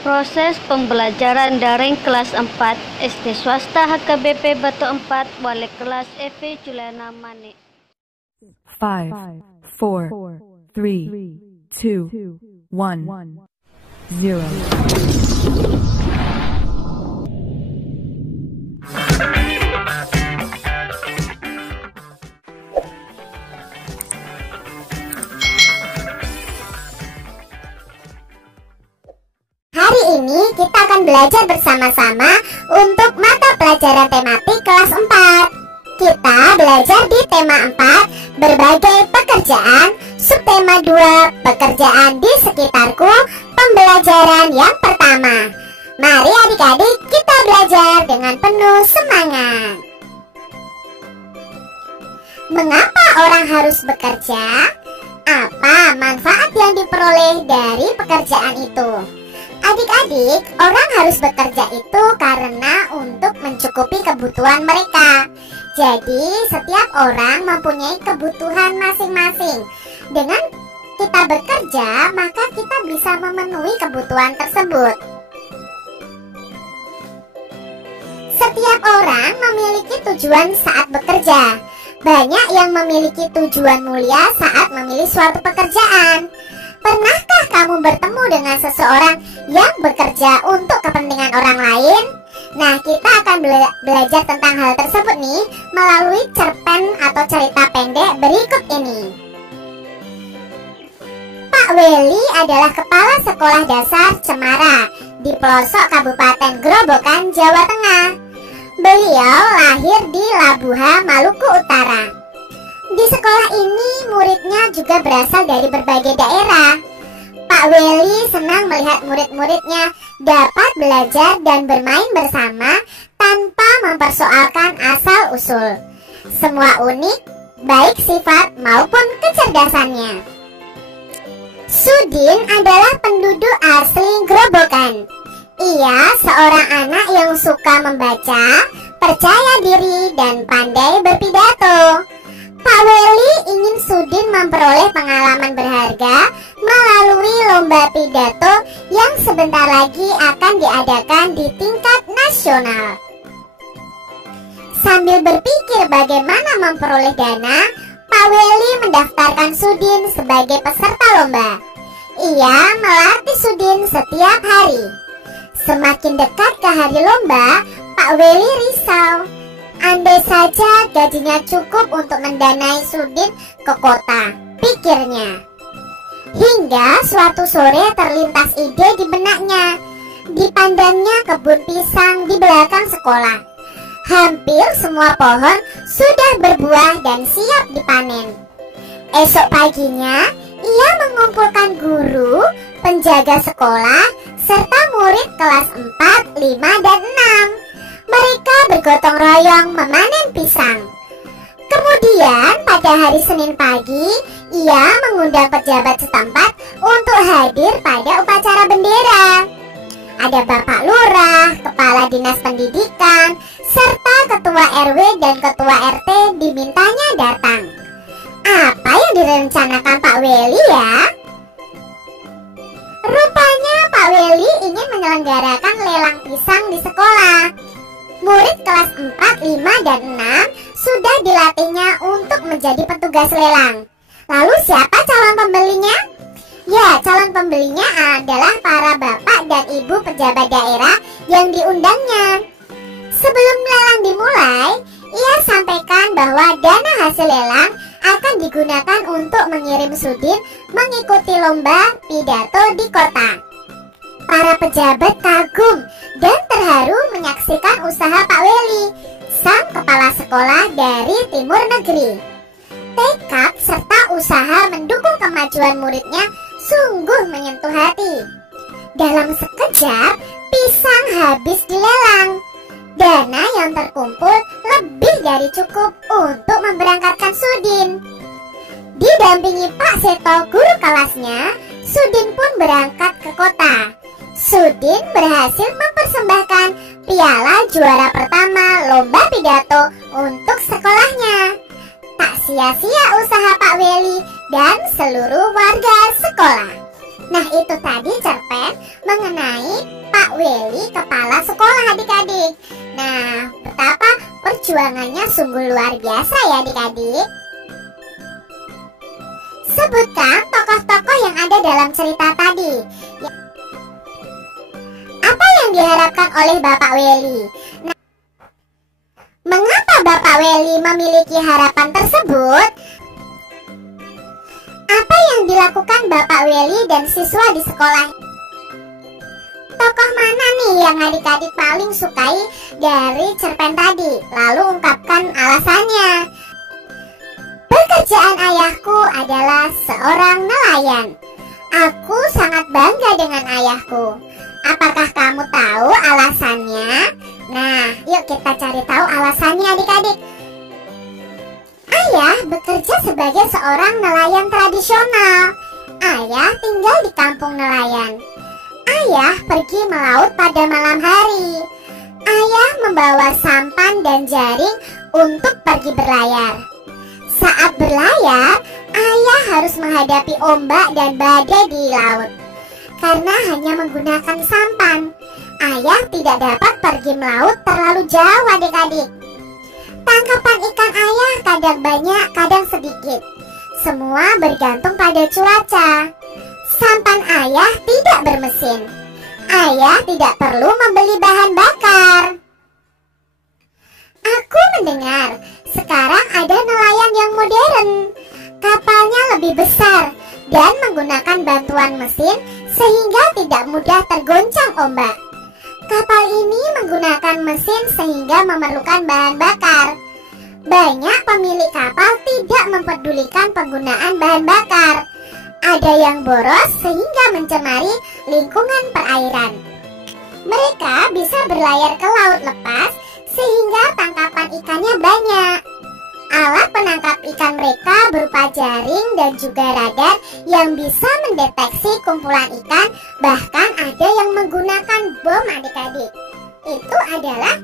Proses pembelajaran daring kelas 4 SD swasta HKBP Batu 4 wali kelas Evi Juliana Mane. 5, 4, 3, 2, 1, 0. Hari ini kita akan belajar bersama-sama untuk mata pelajaran tematik kelas 4. Kita belajar di tema 4, berbagai pekerjaan, subtema 2, pekerjaan di sekitarku, pembelajaran yang pertama. Mari adik-adik kita belajar dengan penuh semangat. Mengapa orang harus bekerja? Apa manfaat yang diperoleh dari pekerjaan itu? Adik-adik, orang harus bekerja itu karena untuk mencukupi kebutuhan mereka. Jadi, setiap orang mempunyai kebutuhan masing-masing. Dengan kita bekerja, maka kita bisa memenuhi kebutuhan tersebut. Setiap orang memiliki tujuan saat bekerja. Banyak yang memiliki tujuan mulia saat memilih suatu pekerjaan. Pernahkah kamu bertemu dengan seseorang yang bekerja untuk kepentingan orang lain? Nah, kita akan belajar tentang hal tersebut nih melalui cerpen atau cerita pendek berikut ini. Pak Weli adalah kepala sekolah dasar Cemara di pelosok Kabupaten Grobogan, Jawa Tengah. Beliau lahir di Labuha, Maluku Utara. Di sekolah ini muridnya juga berasal dari berbagai daerah. Pak Weli senang melihat murid-muridnya dapat belajar dan bermain bersama tanpa mempersoalkan asal-usul. Semua unik, baik sifat maupun kecerdasannya. Sudin adalah penduduk asli Grobogan. Ia seorang anak yang suka membaca, percaya diri, dan pandai berpidato. Pak Weli ingin Sudin memperoleh pengalaman berharga melalui lomba pidato yang sebentar lagi akan diadakan di tingkat nasional. Sambil berpikir bagaimana memperoleh dana, Pak Weli mendaftarkan Sudin sebagai peserta lomba. Ia melatih Sudin setiap hari. Semakin dekat ke hari lomba, Pak Weli risau. Andai saja gajinya cukup untuk mendanai Sudin ke kota, pikirnya. Hingga suatu sore terlintas ide di benaknya. Dipandangnya kebun pisang di belakang sekolah. Hampir semua pohon sudah berbuah dan siap dipanen. Esok paginya, ia mengumpulkan guru, penjaga sekolah, serta murid kelas 4, 5, dan 6. Mereka bergotong royong memanen pisang. Kemudian pada hari Senin pagi, ia mengundang pejabat setempat untuk hadir pada upacara bendera. Ada Bapak Lurah, Kepala Dinas Pendidikan, serta Ketua RW dan Ketua RT dimintanya datang. Apa yang direncanakan Pak Weli ya? Rupanya Pak Weli ingin menyelenggarakan lelang pisang di sekolah. Murid kelas 4, 5, dan 6 sudah dilatihnya untuk menjadi petugas lelang. Lalu siapa calon pembelinya? Ya, calon pembelinya adalah para bapak dan ibu pejabat daerah yang diundangnya. Sebelum lelang dimulai, ia sampaikan bahwa dana hasil lelang akan digunakan untuk mengirim Sudin mengikuti lomba pidato di kota. Para pejabat kagum dan terharu menyaksikan usaha Pak Weli, sang kepala sekolah dari Timur Negeri. Tekad serta usaha mendukung kemajuan muridnya sungguh menyentuh hati. Dalam sekejap, pisang habis dilelang. Dana yang terkumpul lebih dari cukup untuk memberangkatkan Sudin. Didampingi Pak Seto, guru kelasnya, Sudin pun berangkat ke kota. Sudin berhasil mempersembahkan piala juara pertama lomba pidato untuk sekolahnya. Tak sia-sia usaha Pak Weli dan seluruh warga sekolah. Nah, itu tadi cerpen mengenai Pak Weli, kepala sekolah adik-adik. Nah, betapa perjuangannya sungguh luar biasa ya adik-adik. Sebutkan tokoh-tokoh yang ada dalam cerita tadi. Apa yang diharapkan oleh Bapak Weli? Nah, mengapa Bapak Weli memiliki harapan tersebut? Apa yang dilakukan Bapak Weli dan siswa di sekolah? Tokoh mana nih yang adik-adik paling sukai dari cerpen tadi? Lalu ungkapkan alasannya. Pekerjaan ayahku adalah seorang nelayan. Aku sangat bangga dengan ayahku. Apakah kamu tahu alasannya? Nah, yuk kita cari tahu alasannya adik-adik. Ayah bekerja sebagai seorang nelayan tradisional. Ayah tinggal di kampung nelayan. Ayah pergi melaut pada malam hari. Ayah membawa sampan dan jaring untuk pergi berlayar. Saat berlayar, ayah harus menghadapi ombak dan badai di laut. Karena hanya menggunakan sampan, ayah tidak dapat pergi melaut terlalu jauh adik-adik. Tangkapan ikan ayah kadang banyak, kadang sedikit. Semua bergantung pada cuaca. Sampan ayah tidak bermesin. Ayah tidak perlu membeli bahan bakar. Aku mendengar sekarang ada nelayan yang modern. Kapalnya lebih besar dan menggunakan bantuan mesin sehingga tidak mudah tergoncang ombak. Kapal ini menggunakan mesin sehingga memerlukan bahan bakar. Banyak pemilik kapal tidak mempedulikan penggunaan bahan bakar. Ada yang boros sehingga mencemari lingkungan perairan. Mereka bisa berlayar ke laut lepas sehingga tangkapan ikannya banyak. Alat penangkap ikan mereka berupa jaring dan juga radar yang bisa mendeteksi kumpulan ikan. Bahkan ada yang menggunakan bom adik-adik. Itu adalah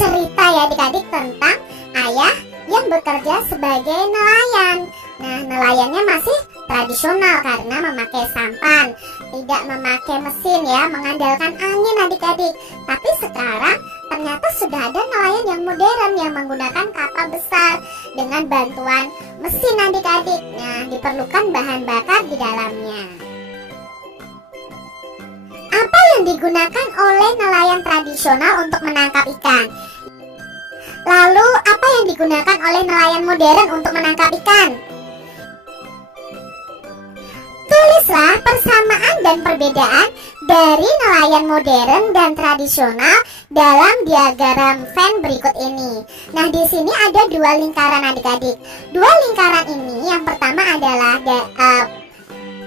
cerita ya adik-adik tentang ayah yang bekerja sebagai nelayan. Nah, nelayannya masih tradisional karena memakai sampan, tidak memakai mesin ya, mengandalkan angin adik-adik. Tapi sekarang ternyata sudah ada nelayan yang modern yang menggunakan kapal besar dengan bantuan mesin adik-adik. Nah, diperlukan bahan bakar di dalamnya. Apa yang digunakan oleh nelayan tradisional untuk menangkap ikan? Lalu, apa yang digunakan oleh nelayan modern untuk menangkap ikan? Tulislah persamaan dan perbedaan dari nelayan modern dan tradisional dalam diagram Venn berikut ini. Nah, di sini ada dua lingkaran adik-adik. Dua lingkaran ini, yang pertama adalah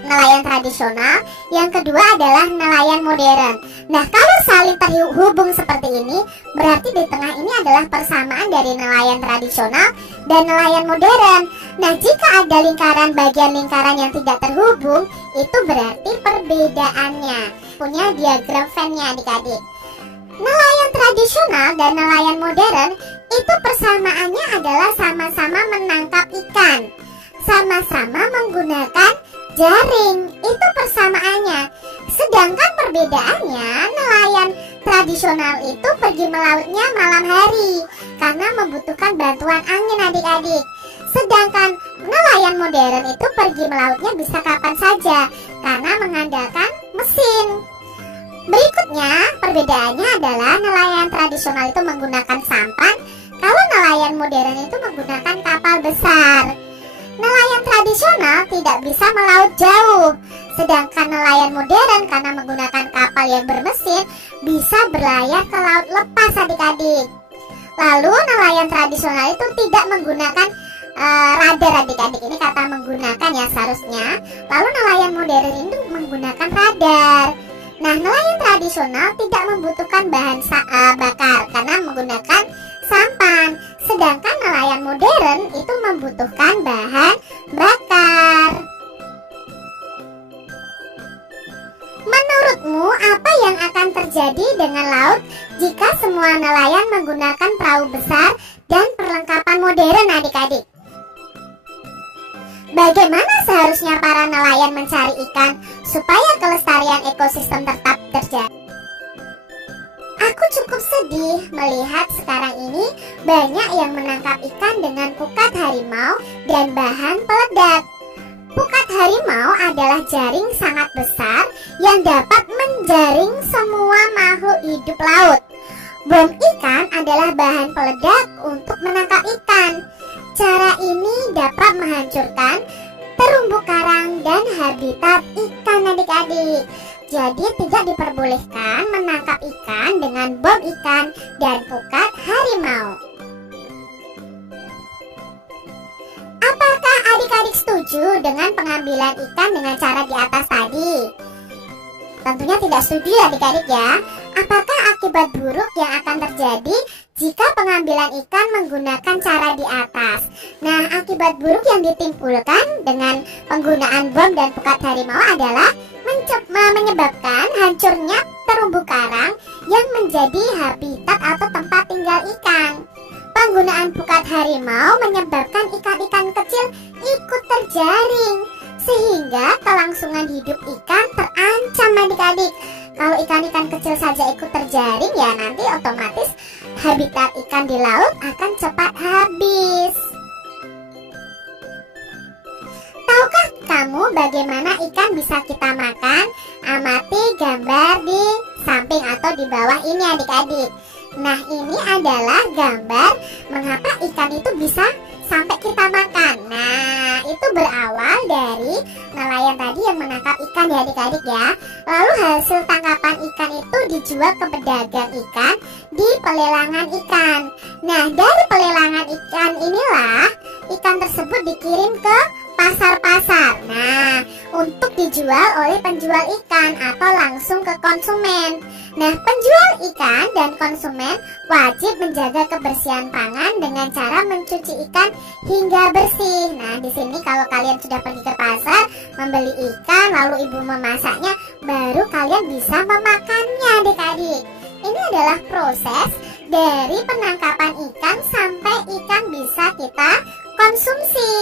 nelayan tradisional, yang kedua adalah nelayan modern. Nah, kalau saling terhubung seperti ini, berarti di tengah ini adalah persamaan dari nelayan tradisional dan nelayan modern. Nah, jika ada bagian lingkaran yang tidak terhubung, itu berarti perbedaannya. Punya diagram Venn-nya adik-adik. Nelayan tradisional dan nelayan modern itu persamaannya adalah sama-sama menangkap ikan, sama-sama menggunakan jaring. Itu persamaannya. Sedangkan perbedaannya, nelayan tradisional itu pergi melautnya malam hari karena membutuhkan bantuan angin adik-adik. Sedangkan nelayan modern itu pergi melautnya bisa kapan saja karena mengandalkan mesin. Berikutnya, perbedaannya adalah nelayan tradisional itu menggunakan sampan, kalau nelayan modern itu menggunakan kapal besar. Nelayan tradisional tidak bisa melaut jauh, sedangkan nelayan modern karena menggunakan kapal yang bermesin bisa berlayar ke laut lepas adik-adik. Lalu nelayan tradisional itu tidak menggunakan radar adik-adik, ini kata menggunakan ya seharusnya. Lalu nelayan modern itu menggunakan radar. Nah, nelayan tradisional tidak membutuhkan bahan bakar karena menggunakan sampan. Sedangkan nelayan modern itu membutuhkan bahan bakar. Menurutmu apa yang akan terjadi dengan laut jika semua nelayan menggunakan perahu besar dan perlengkapan modern adik-adik? Bagaimana seharusnya para nelayan mencari ikan supaya kelestarian ekosistem tetap terjaga? Aku cukup sedih melihat sekarang ini banyak yang menangkap ikan dengan pukat harimau dan bahan peledak. Pukat harimau adalah jaring sangat besar yang dapat menjaring semua makhluk hidup laut. Bom ikan adalah bahan peledak untuk menangkap ikan. Cara ini dapat menghancurkan terumbu karang dan habitat ikan adik-adik. Jadi tidak diperbolehkan menangkap ikan dengan bom ikan dan pukat harimau. Apakah adik-adik setuju dengan pengambilan ikan dengan cara di atas tadi? Tentunya tidak setuju adik-adik ya. Apakah akibat buruk yang akan terjadi jika pengambilan ikan menggunakan cara di atas? Nah, akibat buruk yang ditimbulkan dengan penggunaan bom dan pukat harimau adalah menyebabkan hancurnya terumbu karang yang menjadi habitat atau tempat tinggal ikan. Penggunaan pukat harimau menyebabkan ikan-ikan kecil ikut terjaring, sehingga kelangsungan hidup ikan terancam adik-adik. Kalau ikan-ikan kecil saja ikut terjaring, ya nanti otomatis habitat ikan di laut akan cepat habis. Tahukah kamu bagaimana ikan bisa kita makan? Amati gambar di samping atau di bawah ini adik-adik. Nah, ini adalah gambar mengapa ikan itu bisa sampai kita makan. Nah, itu berawal dari nelayan tadi yang menangkap ikan ya adik-adik ya. Lalu hasil tangkapan ikan itu dijual ke pedagang ikan di pelelangan ikan. Nah, dari pelelangan ikan inilah ikan tersebut dikirim ke pasar-pasar. Nah, untuk dijual oleh penjual ikan atau langsung ke konsumen. Nah, penjual ikan dan konsumen wajib menjaga kebersihan pangan dengan cara mencuci ikan hingga bersih. Nah, di sini kalau kalian sudah pergi ke pasar membeli ikan lalu ibu memasaknya, baru kalian bisa memakannya adik-adik. Ini adalah proses dari penangkapan ikan sampai ikan bisa kita konsumsi.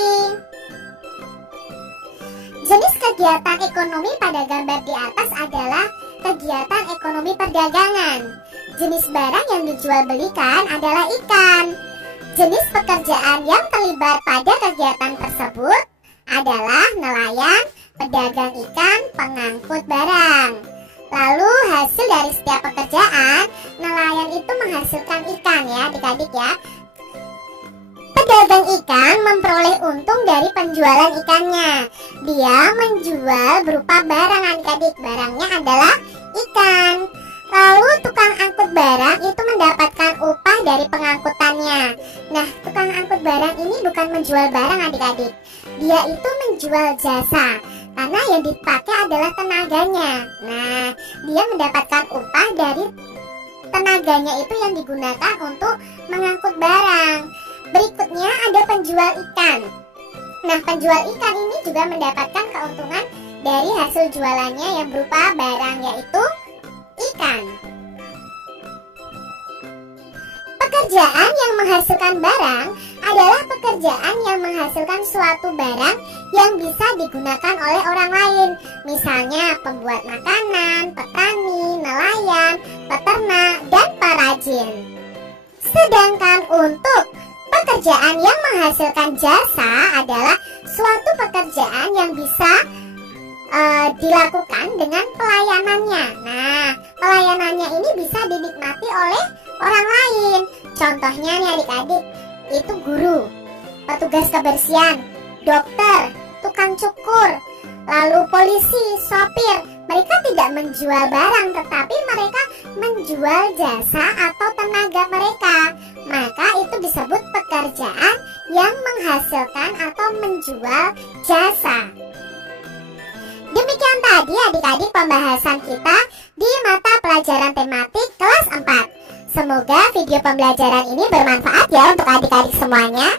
Jenis kegiatan ekonomi pada gambar di atas adalah kegiatan ekonomi perdagangan. Jenis barang yang dijual belikan adalah ikan. Jenis pekerjaan yang terlibat pada kegiatan tersebut adalah nelayan, pedagang ikan, pengangkut barang. Lalu hasil dari setiap pekerjaan, nelayan itu menghasilkan ikan ya adik-adik ya. Pedagang ikan memperoleh untung dari penjualan ikannya. Dia menjual berupa barang adik-adik. Barangnya adalah ikan. Lalu tukang angkut barang itu mendapatkan upah dari pengangkutannya. Nah, tukang angkut barang ini bukan menjual barang adik-adik. Dia itu menjual jasa, karena yang dipakai adalah tenaganya. Nah, dia mendapatkan upah dari tenaganya itu yang digunakan untuk mengangkut barang. Berikutnya ada penjual ikan. Nah, penjual ikan ini juga mendapatkan keuntungan dari hasil jualannya yang berupa barang, yaitu ikan. Pekerjaan yang menghasilkan barang adalah pekerjaan yang menghasilkan suatu barang yang bisa digunakan oleh orang lain. Misalnya pembuat makanan, petani, nelayan, peternak, dan perajin. Sedangkan untuk pekerjaan yang menghasilkan jasa adalah suatu pekerjaan yang bisa dilakukan dengan pelayanannya. Nah, pelayanannya ini bisa dinikmati oleh orang lain. Contohnya nih adik-adik, itu guru, petugas kebersihan, dokter, tukang cukur, lalu polisi, sopir. Mereka tidak menjual barang, tetapi mereka menjual jasa atau tenaga mereka. Maka itu disebut pekerjaan yang menghasilkan atau menjual jasa. Demikian tadi adik-adik pembahasan kita di mata pelajaran tematik kelas 4. Semoga video pembelajaran ini bermanfaat ya untuk adik-adik semuanya.